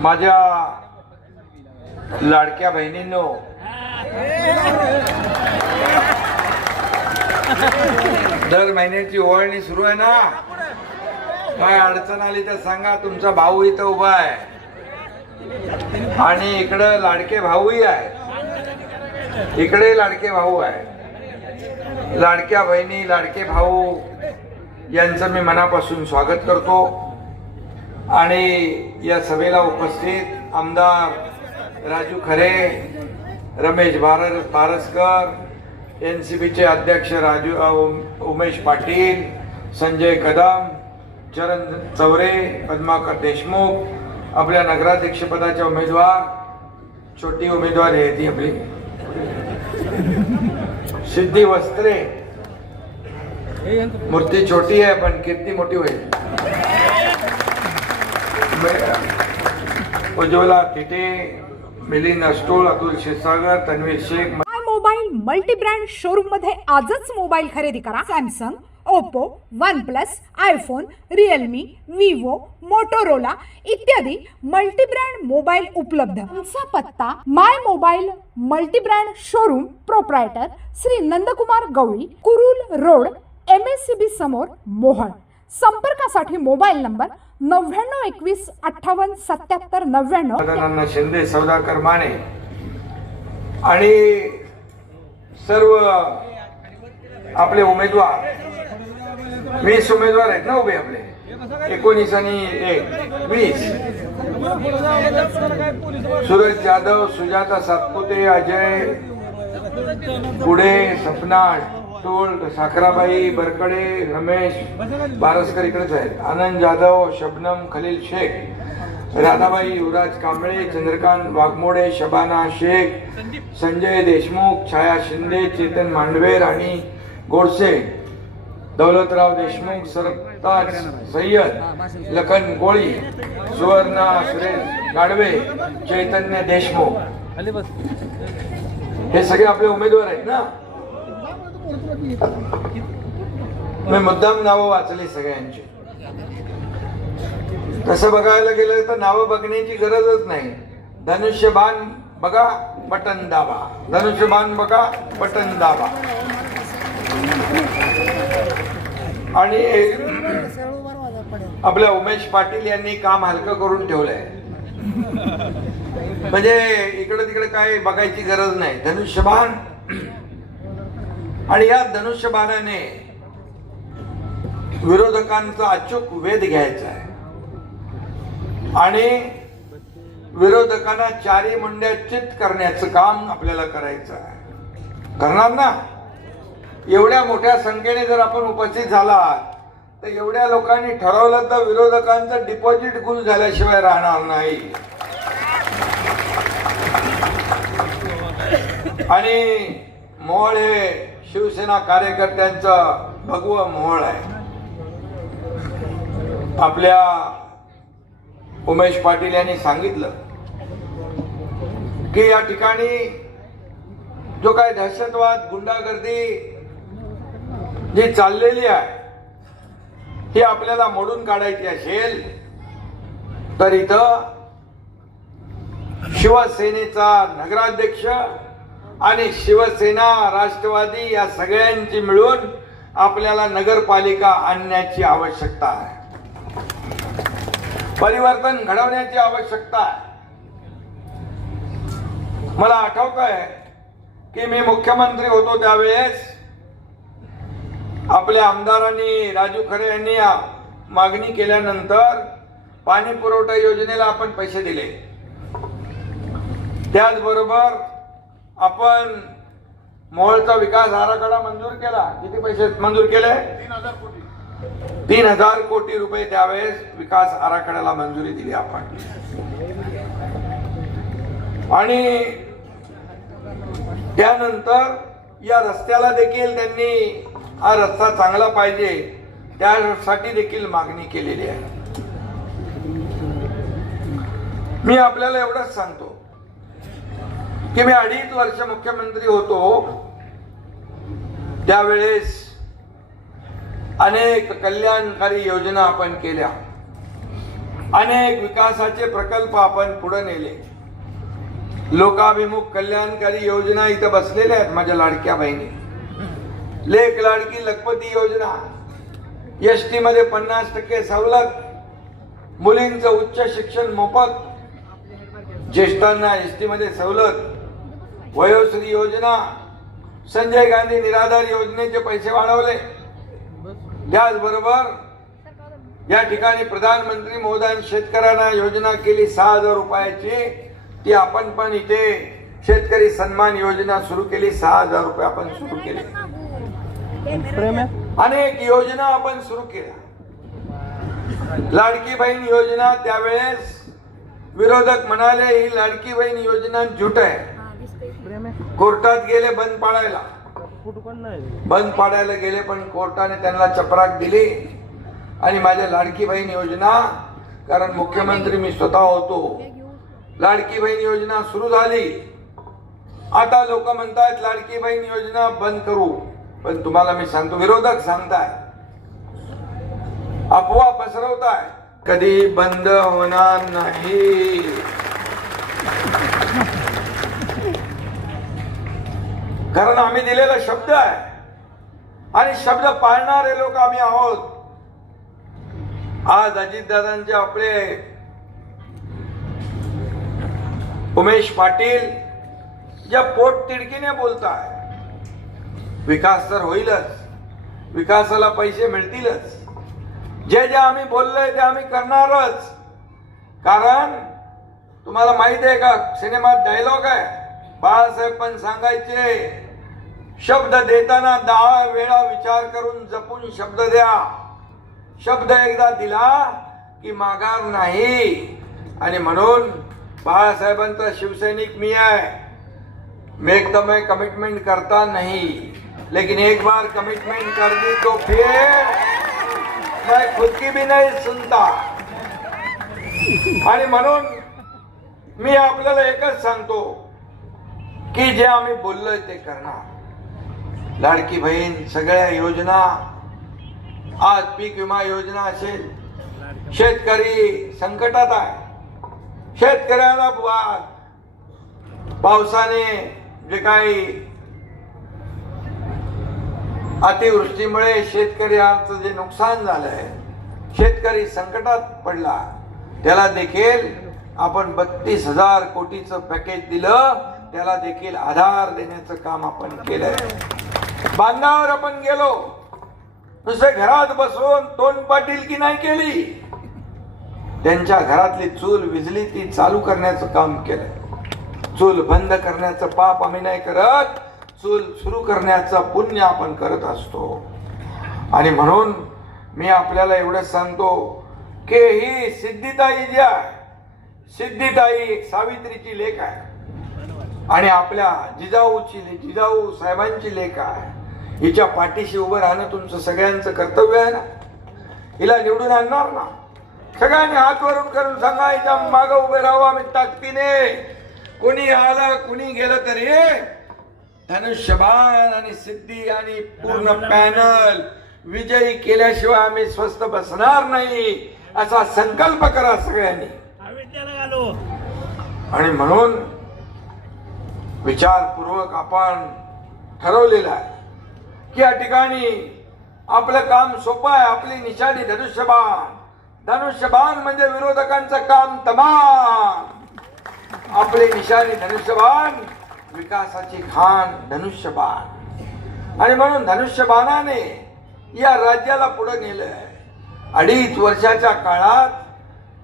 माझ्या लाडक्या बहिणींनो दर महिन्याची ओवाळणी सुरू आहे ना? काय अडचण आली तर सांगा तुमचा भाऊ इथं उभा आहे. आणि इकडं लाडके भाऊही आहे. इकडे लाडके भाऊ आहे. लाडक्या बहिणी लाडके भाऊ यांचं मी मनापासून स्वागत करतो. आणि या सभेला उपस्थित आमदार राजू खरे रमेश बार पारसकर एन सी बीचे अध्यक्ष राजू उम- उमेश पाटील संजय कदम चरण चौरे पद्माकर देशमुख आपल्या नगराध्यक्षपदाच्या उमेदवार छोटी उमेदवार आहे ती आपली. सिद्धी वस्त्रे. मूर्ती छोटी आहे पण किती मोठी होईल. Ujjwala Tite Milind Ashtol Atul Kshirsagar Tanveer Shaikh mobile multi brand शोरूममध्ये आजच मोबाईल खरेदी करा. Samsung Oppo OnePlus iPhone Realme Vivo Motorola इत्यादी मल्टी ब्रँड मोबाईल उपलब्ध. आमचा पत्ता my mobile multi brand showroom proprietor Shri Nandkumar Gawali Kurul road M S C B समोर मोहन संपर्कासाठी मोबाईल नंबर नव्याण्णव एकवीस अठ्ठावन्न सत्याहत्तर नव्याण्णव. शिंदे सौदाकर माने आणि सर्व आपले उमेदवार. वीस उमेदवार आहेत ना उभे आपले? एकोणीस आणि एक. वीस. सूरज जाधव सुजाता सातपुते अजय पुढे सपना टोळ साखराबाई बरकडे रमेश बारसकर इकडेच आहेत. आनंद जाधव शबनम खलील शेख राधाबाई युवराज कांबळे चंद्रकांत वाघमोडे शबाना शेख संजय देशमुख छाया शिंदे चेतन मांडवेर आणि गोडसे दौलतराव देशमुख सरताज सय्यद लखन कोळी सुवर्णा सुरेश गाडवे चैतन्य देशमुख. हे सगळे आपले उमेदवार आहेत ना? मी मुद्दाम नावं वाचली सगळ्यांची. तसं बघायला गेलं तर नावं बघण्याची गरजच नाही. धनुष्यबाण बघा बटन दाबा. धनुष्यबाण बघा बटन दाबा. आणि आपल्या उमेश पाटील यांनी काम हलकं करून ठेवलंय. म्हणजे इकडे तिकडे काय बघायची गरज नाही. धनुष्यबाण आणि या धनुष्यबाणाने विरोधकांचा अचूक वेध घ्यायचा आहे. आणि विरोधकांना चारी मुंड्या चित करण्याचं काम आपल्याला करायचं आहे. करणार ना? एवढ्या मोठ्या संख्येने जर आपण उपस्थित झाला तर एवढ्या लोकांनी ठरवलं तर विरोधकांचं डिपॉझिट गुल झाल्याशिवाय राहणार नाही. आणि मोळ हे शिवसेना कार्यकर्त्यांचं भगव मोहळ आहे. आपल्या उमेश पाटील यांनी सांगितलं की या ठिकाणी जो काय दहशतवाद गुंडागर्दी जी चाललेली आहे ही आपल्याला मोडून काढायची असेल तर इथं शिवसेनेचा नगराध्यक्ष आणि शिवसेना राष्ट्रवादी या सगळ्यांची मिळून आपल्याला नगरपालिका आणण्याची आवश्यकता आहे. परिवर्तन घडवण्याची आवश्यकता आहे. मला आठवत आहे की मी मुख्यमंत्री होतो त्यावेळेस आपल्या आमदारांनी राजू खरे यांनी मागणी केल्यानंतर पाणी पुरवठा योजनेला आपण पैसे दिले. त्याचबरोबर आपण मोहोळचा विकास आराखडा मंजूर केला. किती पैसे मंजूर केले? तीन हजार कोटी रुपये त्यावेळेस विकास आराखड्याला मंजुरी दिली आपण. आणि त्यानंतर या रस्त्याला देखील त्यांनी हा रस्ता चांगला पाहिजे त्यासाठी देखील मागणी केलेली आहे. मी आपल्याला एवढंच सांगतो. की मी अडीच वर्ष मुख्यमंत्री होतो त्यावेळेस अनेक कल्याणकारी योजना आपण केल्या. अनेक विकासाचे प्रकल्प आपण पुढे नेले. लोकाभिमुख कल्याणकारी योजना इथं बसलेल्या आहेत माझ्या लाडक्या बहिणी. लेख लाडकी लखपती योजना. एस टी मध्ये पन्नास टक्के सवलत. मुलींचं उच्च शिक्षण मोफत. ज्येष्ठांना एस टी मध्ये सवलत. वयोश्री योजना संजय गांधी निराधार योजनेचे पैसे वाढवले. त्याचबरोबर या ठिकाणी प्रधानमंत्री महोदयान शेतकऱ्यांना योजना केली सहा हजार रुपयाची. ती आपण पण इथे शेतकरी सन्मान योजना सुरू केली सहा हजार रुपये आपण सुरू केले. अनेक योजना आपण सुरू केल्या. लाडकी बहीण योजना त्यावेळेस विरोधक म्हणाले ही लाडकी बहीण योजना झुट आहे. कोर्टात गेले बंद पाडायला. बंद पाडायला गेले पण कोर्टाने त्यांना चपराक दिली. आणि माझ्या लाडकी बहीण योजना कारण मुख्यमंत्री मी स्वतः होतो. लाडकी बहीण योजना सुरू झाली. आता लोक म्हणतात लाडकी बहीण योजना बंद करू. पण तुम्हाला मी सांगतो विरोधक सांगताय. अफवा पसरवताय. कधी बंद होणार नाही. कारण आम्ही दिलेला शब्द आहे. आणि शब्द पाळणारे लोक आम्ही आहोत. आज अजितदादांचे आपले उमेश पाटील ज्या पोट तिडकीने बोलताय. विकास तर होईलच. विकासाला पैसे मिळतीलच. जे जे आम्ही बोललोय ते आम्ही करणारच. कारण तुम्हाला माहीत आहे का सिनेमात डायलॉग आहे. बाळासाहेब पण सांगायचे शब्द देताना दहा वेळा विचार करून जपून शब्द द्या. शब्द एकदा दिला की माघार नाही. आणि म्हणून बाळासाहेबांचा शिवसैनिक मी आहे. मेक एकदम मैं कमिटमेंट करता नाही. लेकिन एक बार कमिटमेंट कर दी तो फिर मैं खुद की भी नहीं सुनता. आणि म्हणून मी आपल्याला एकच सांगतो की जे आम्ही बोललोय ते करणार. लाडकी बहीण सगळ्या योजना आज पीक विमा योजना असेल शेतकरी संकटात आहे. शेतकऱ्याला पावसाने जे काही अतिवृष्टीमुळे शेतकऱ्यांचं जे नुकसान झालंय शेतकरी संकटात पडला त्याला देखील आपण बत्तीस हजार कोटीचं पॅकेज दिलं. त्याला देखील आधार देण्याचं काम आपण केलंय. बांधावर आपण गेलो. नुसते घरात बसून तोंड पाटील की नाही केली? त्यांच्या घरातली चूल विजली ती चालू करण्याचं काम केलंय. चूल बंद करण्याचं पाप आम्ही नाही करत. चूल सुरू करण्याचं पुण्य आपण करत असतो. आणि म्हणून मी आपल्याला एवढंच सांगतो की ही सिद्धिताई जी आहे सिद्धिताई एक सावित्रीची लेख आहे. आणि आपल्या जिजाऊची जिजाऊ साहेबांची लेख आहे. हिच्या पाठीशी उभं राहणं तुमचं सगळ्यांचं कर्तव्य आहे ना? हिला निवडून आणणार ना? सगळ्यांनी हात वरून करून सांगा हिच्या मागं उभे राहू आम्ही ताकदीने. कोणी आलं कुणी गेलं तरी धनुष्यबाण आणि सिद्धी आणि पूर्ण पॅनल विजयी केल्याशिवाय आम्ही स्वस्त बसणार नाही असा संकल्प करा सगळ्यांनी. आणि म्हणून विचारपूर्वक आपण ठरवलेलं आहे की या ठिकाणी आपलं काम सोपं आहे आपली निशाणी धनुष्यबाण. धनुष्यबाण म्हणजे विरोधकांचं काम तमाम. आपली निशाणी धनुष्यबाण विकासाची खाण धनुष्यबाण. आणि म्हणून धनुष्यबाणाने या राज्याला पुढे नेलंय. अडीच वर्षाच्या काळात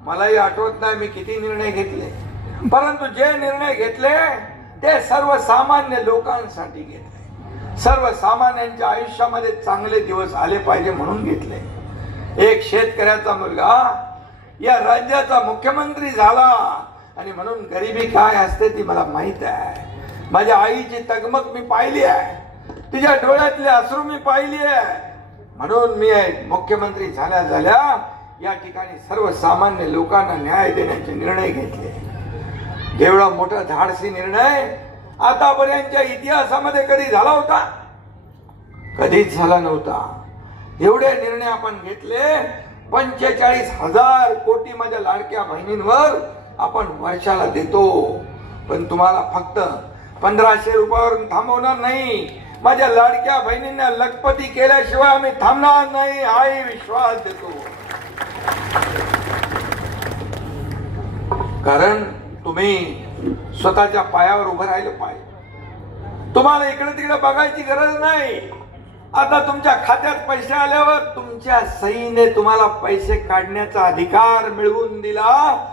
मलाही आठवत नाही मी किती निर्णय घेतले. परंतु जे निर्णय घेतले ते सर्वसामान्य लोकांसाठी घेतले. सर्वसामान्यांच्या आयुष्यामध्ये चांगले दिवस आले पाहिजे म्हणून घेतले. एक शेतकऱ्याचा मुलगा या राज्याचा मुख्यमंत्री झाला आणि म्हणून गरिबी काय असते ती मला माहीत आहे. माझ्या आईची तगमग मी पाहिली आहे. तिच्या डोळ्यातले अश्रू मी पाहिली आहे. म्हणून मी मुख्यमंत्री झाल्या झाल्या या ठिकाणी सर्वसामान्य लोकांना न्याय देण्याचे निर्णय घेतले. एवढा मोठा धाडसी निर्णय आतापर्यंतच्या इतिहासामध्ये कधी झाला होता? कधीच झाला नव्हता. एवढे निर्णय आपण घेतले पंचेचाळीस हजार कोटी माझ्या लाडक्या बहिणींवर आपण वर्षाला देतो. पण तुम्हाला फक्त पंधराशे रुपयावर थांबवणार नाही. माझ्या लाडक्या बहिणींना लखपती केल्याशिवाय आम्ही थांबणार नाही हाही विश्वास देतो. कारण तुम्ही स्वतःच्या पायावर उभं राहिलं पाहिजे. तुम्हाला इकडे तिकडे बघायची गरज नाही. आता तुमच्या खात्यात पैसे आल्यावर तुमच्या सहीने तुम्हाला पैसे काढण्याचा अधिकार मिळवून दिला.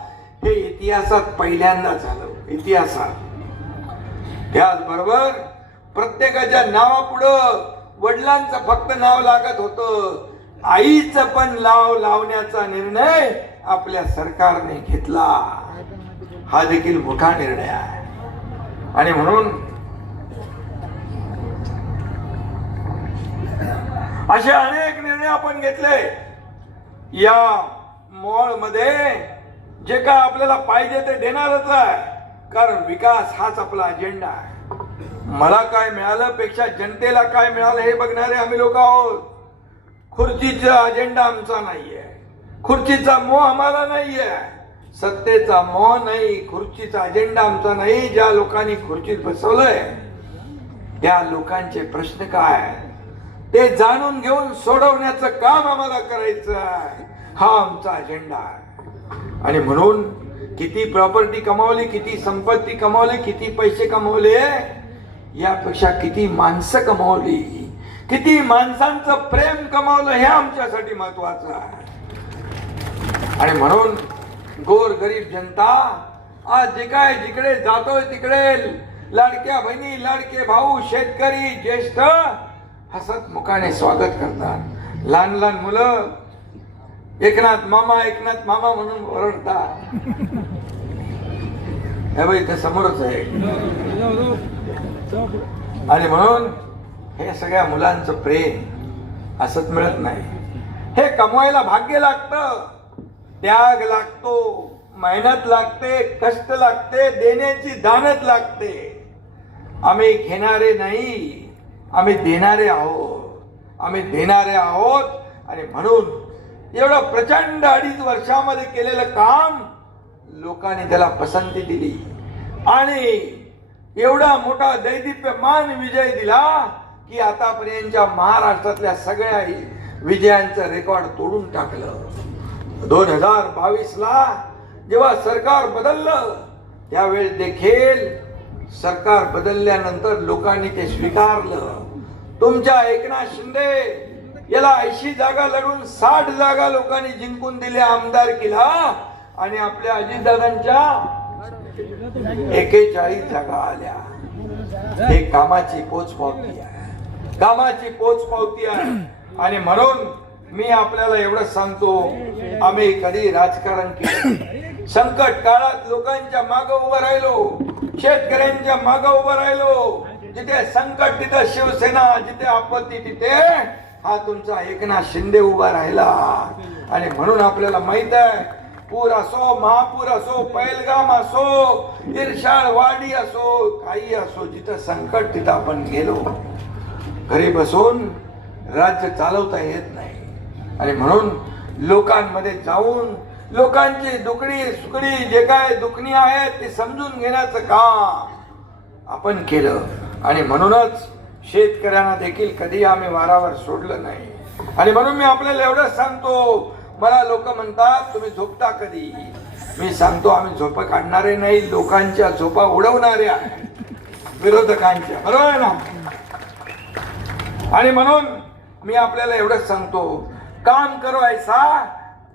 हे इतिहासात पहिल्यांदा झालं. इतिहासात. त्याचबरोबर प्रत्येकाच्या नावापुढं वडिलांचं फक्त नाव लागत होतं. आईचं पण नाव लावण्याचा निर्णय आपल्या सरकारने घेतला. हा देखील मोठा निर्णय आहे. आणि म्हणून असे अनेक निर्णय आपण घेतले. या मॉलमध्ये जे काय आपल्याला पाहिजे ते देणारच आहे. कारण विकास हाच आपला अजेंडा आहे. मला काय मिळालं पेक्षा जनतेला काय मिळालं हे बघणारे आम्ही लोक आहोत. खुर्चीचा अजेंडा आमचा नाहीये. खुर्चीचा मोह आम्हाला नाहीये. सत्तेचा मोह नाही खुर्चीचा अजेंडा आमचा नाही ज्या लोकांनी खुर्चीत बसवलंय त्या लोकांचे प्रश्न काय? आहेत? ते जाणून घेऊन सोडवण्याचं काम आम्हाला करायचं आहे. हा आमचा अजेंडा आहे. आणि म्हणून किती प्रॉपर्टी कमावली किती संपत्ती कमावली किती पैसे कमावले यापेक्षा किती माणसं कमावली किती माणसांचं प्रेम कमावलं हे आमच्यासाठी महत्वाचं आहे. आणि म्हणून गोर गरीब जनता आज जे काय जिकडे जातोय तिकडे लाडक्या बहिणी लाडके भाऊ शेतकरी ज्येष्ठ हसत मुखाने स्वागत करतात. लहान लहान मुलं एकनाथ मामा एकनाथ मामा म्हणून ओरडतात. हे बाई इथं समोरच आहे. आणि म्हणून हे सगळ्या मुलांचं प्रेम असत मिळत नाही. हे कमवायला भाग्य लागतं. त्याग लागतो मेहनत लागते कष्ट लागते देण्याची दानत लागते. आम्ही घेणारे नाही आम्ही देणारे आहोत. आम्ही देणारे आहोत आणि म्हणून एवढं प्रचंड अडीच वर्षामध्ये केलेलं काम लोकांनी त्याला पसंती दिली. आणि एवढा मोठा दैदिप्यमान विजय दिला की आतापर्यंतच्या महाराष्ट्रातल्या सगळ्या विजयांचं रेकॉर्ड तोडून टाकलं. दोन हजार बावीस ला जेव्हा सरकार बदललं त्यावेळेस देखील सरकार बदलल्यानंतर लोकांनी ते स्वीकारलं. तुमच्या एकनाथ शिंदे याला ऐंशी जागा लढून साठ जागा लोकांनी जिंकून दिल्या आमदारकीला आणि आपल्या अजितदादांच्या एकेचाळीस जागा आल्या. हे कामाची पोचपावती आहे. कामाची पोचपावती आहे. आणि म्हणून मी आपल्याला एवढं सांगतो आम्ही कधी राजकारण केलं संकट काळात लोकांच्या माग उभं राहिलो शेतकऱ्यांच्या माग उभं राहिलो. जिथे संकट तिथे शिवसेना जिथे आपत्ती तिथे हा तुमचा एकनाथ शिंदे उभा राहिला. आणि म्हणून आपल्याला माहीत आहे पूर असो महापूर असो पैलगाम असो वाडी असो काही असो जिथं संकट तिथं आपण गेलो. घरी बसून राज्य चालवता येत नाही. आणि म्हणून लोकांमध्ये जाऊन लोकांची दुखणी सुकडी जे काय दुखणी आहेत ते समजून घेण्याचं काम आपण केलं. आणि म्हणूनच शेतकऱ्यांना देखील कधी आम्ही वारावर सोडलं नाही. आणि म्हणून मी आपल्याला एवढंच सांगतो. मला लोक म्हणतात तुम्ही झोपता कधी? मी सांगतो आम्ही झोप काढणारे नाही लोकांच्या झोपा उडवणारे आहे विरोधकांच्या. बरोबर आहे ना? आणि म्हणून मी आपल्याला एवढंच सांगतो काम करो ऐसा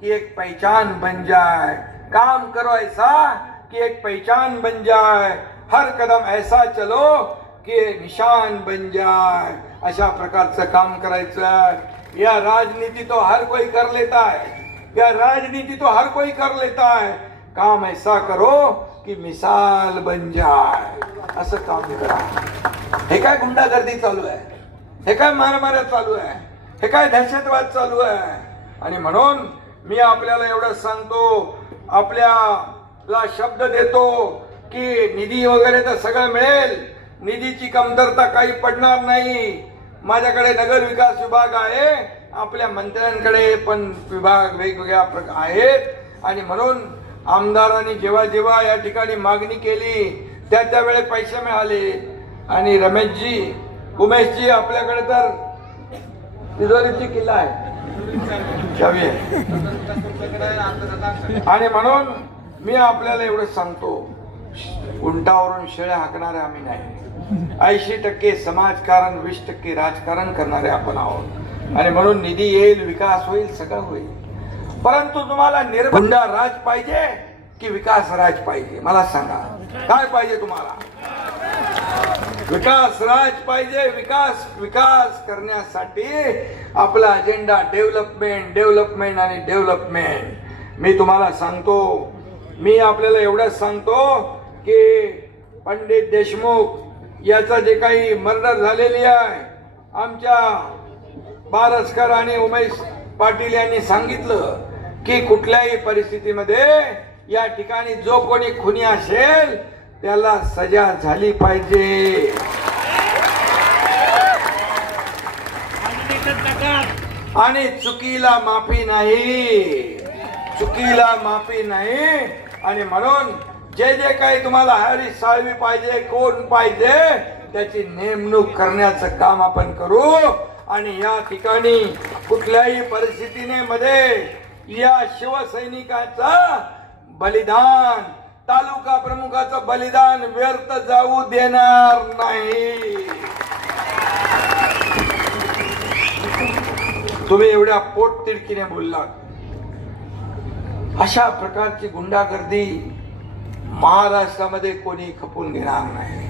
कि एक पहचान बन जाए। काम करो ऐसा कि एक पहचान बन जाए। हर कदम ऐसा चलो कि निशान बन जाए। अशा प्रकार प्रकारचं काम करायचं या राजनीति तो हर कोई कर लेता है। या राजनीति तो हर कोई कर लेता है। काम ऐसा करो कि मिसाल बन जाए। असं काम करा। हे काय गुंडागर्दी चालू हे काय मारामाऱ्या चालू आहे? हे काय दहशतवाद चालू आहे? आणि म्हणून मी आपल्याला एवढं सांगतो आपल्याला शब्द देतो की निधी वगैरे तर सगळं मिळेल निधीची कमतरता काही पडणार नाही. माझ्याकडे नगर विकास विभाग आहे आपल्या मंत्र्यांकडे पण विभाग वेगवेगळ्या प्रकार आहेत. आणि म्हणून आमदारांनी जेव्हा जेव्हा या ठिकाणी मागणी केली त्या त्यावेळे पैसे मिळाले. आणि रमेशजी उमेशजी आपल्याकडे तर तिजोरीची किल्ला आहे. आणि म्हणून मी आपल्याला एवढं सांगतो उंटावरून शेळ्या हाकणारे आम्ही नाही. ऐंशी टक्के समाजकारण वीस टक्के राजकारण करणारे आपण आहोत. आणि म्हणून निधी येईल विकास होईल सगळं होईल. परंतु तुम्हाला निर्बंधा राज पाहिजे की विकास राज पाहिजे? मला सांगा. काय पाहिजे तुम्हाला? विकास राज पाहिजे विकास विकास करण्यासाठी आपला अजेंडा डेव्हलपमेंट डेव्हलपमेंट आणि डेव्हलपमेंट मी तुम्हाला सांगतो मी आपल्याला एवढंच सांगतो की पंडित देशमुख याचा जे काही मर्डर झालेली आहे आमच्या बारसकर आणि उमेश पाटील यांनी सांगितलं की कुठल्याही परिस्थितीमध्ये या ठिकाणी जो कोणी खुनी असेल त्याला सजा झाली पाहिजे. आणि चुकीला माफी नाही. चुकीला माफी नाही. आणि म्हणून जे जे काही तुम्हाला हरी साळवी पाहिजे कोण पाहिजे त्याची नेमणूक करण्याचं काम आपण करू. आणि या ठिकाणी कुठल्याही परिस्थितीने मध्ये या शिवसैनिकाचा बलिदान तालुका प्रमुखाचं बलिदान व्यर्थ जाऊ देणार नाही. तुम्ही एवढ्या पोटतिडकीने बोललात. अशा प्रकारची गुंडागर्दी महाराष्ट्रामध्ये कोणी खपून घेणार नाही.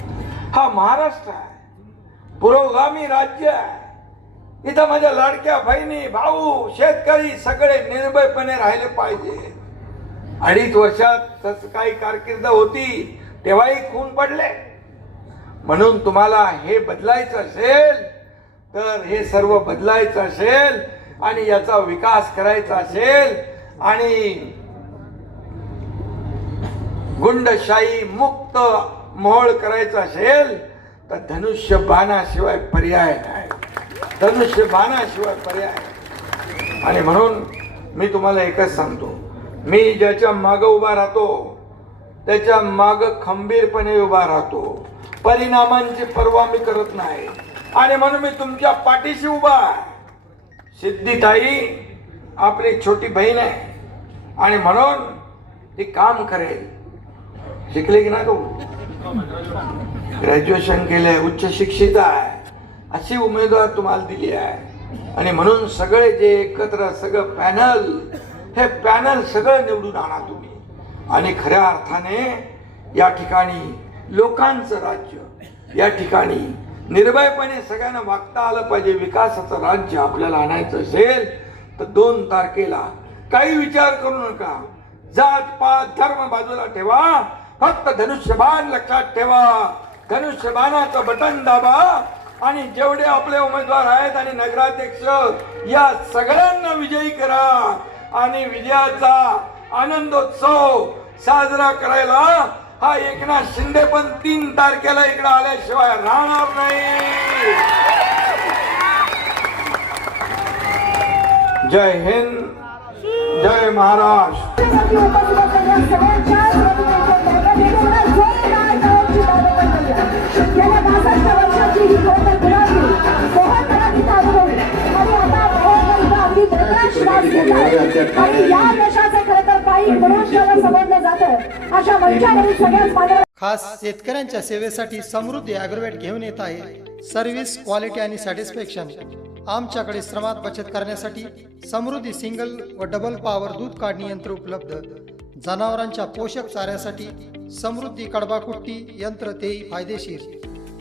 हा महाराष्ट्र आहे. पुरोगामी राज्य आहे. इथं माझ्या लाडक्या बहिणी भाऊ शेतकरी सगळे निर्भयपणे राहिले पाहिजे. अडीच वर्षात तस काही कारकीर्द होती तेव्हाही खून पडले. म्हणून तुम्हाला हे बदलायचं असेल तर हे सर्व बदलायचं असेल आणि याचा विकास करायचा असेल आणि गुंडशाही मुक्त मोहळ करायचा असेल तर धनुष्य बाणाशिवाय पर्याय नाही. धनुष्य बाणाशिवाय पर्याय आणि म्हणून मी तुम्हाला एकच सांगतो मी ज्याच्या माग उभा राहतो त्याच्या माग खंबीरपणे उभा राहतो. परिणामांची पर्वा मी करत नाही. आणि म्हणून मी तुमच्या पाठीशी उभा आहे. सिद्धिताई आपली छोटी बहीण आहे. आणि म्हणून ती काम करेल. शिकले की नाही तू? ग्रॅज्युएशन केले उच्च शिक्षित आहे. अशी उमेदवार तुम्हाला दिली आहे. आणि म्हणून सगळे जे एकत्र सगळं पॅनल हे पॅनल सगळं निवडून आणा तुम्ही. आणि खऱ्या अर्थाने या ठिकाणी लोकांचं राज्य या ठिकाणी निर्भयपणे सगळ्यांना वागता आलं पाहिजे विकासाचं राज्य आपल्याला आणायचं असेल तर दोन तारखेला काही विचार करू नका. जात पात धर्म बाजूला ठेवा. फक्त धनुष्यबाण लक्षात ठेवा. धनुष्यबाणाचं बटन दाबा. आणि जेवढे आपले उमेदवार आहेत आणि नगराध्यक्ष या सगळ्यांना विजयी करा. आणि विजयाचा आनंदोत्सव साजरा करायला हा एकनाथ शिंदे पण तीन तारखेला इकडे आल्याशिवाय राहणार नाही जय हिंद जय महाराष्ट्र आहे आणि या खरं तर पायी समजलं जातं अशा मंचावरील सगळ्याच खास शेतकऱ्यांच्या सेवेसाठी समृद्धी ॲग्रोवेट घेऊन येत आहे. सर्व्हिस क्वालिटी आणि सॅटिस्फॅक्शन आमच्याकडे श्रमात बचत करण्यासाठी समृद्धी सिंगल व डबल पॉवर दूध काढणी यंत्र उपलब्ध. जनावरांच्या पोषक चाऱ्यासाठी समृद्धी कडबाकुट्टी यंत्र तेही फायदेशीर.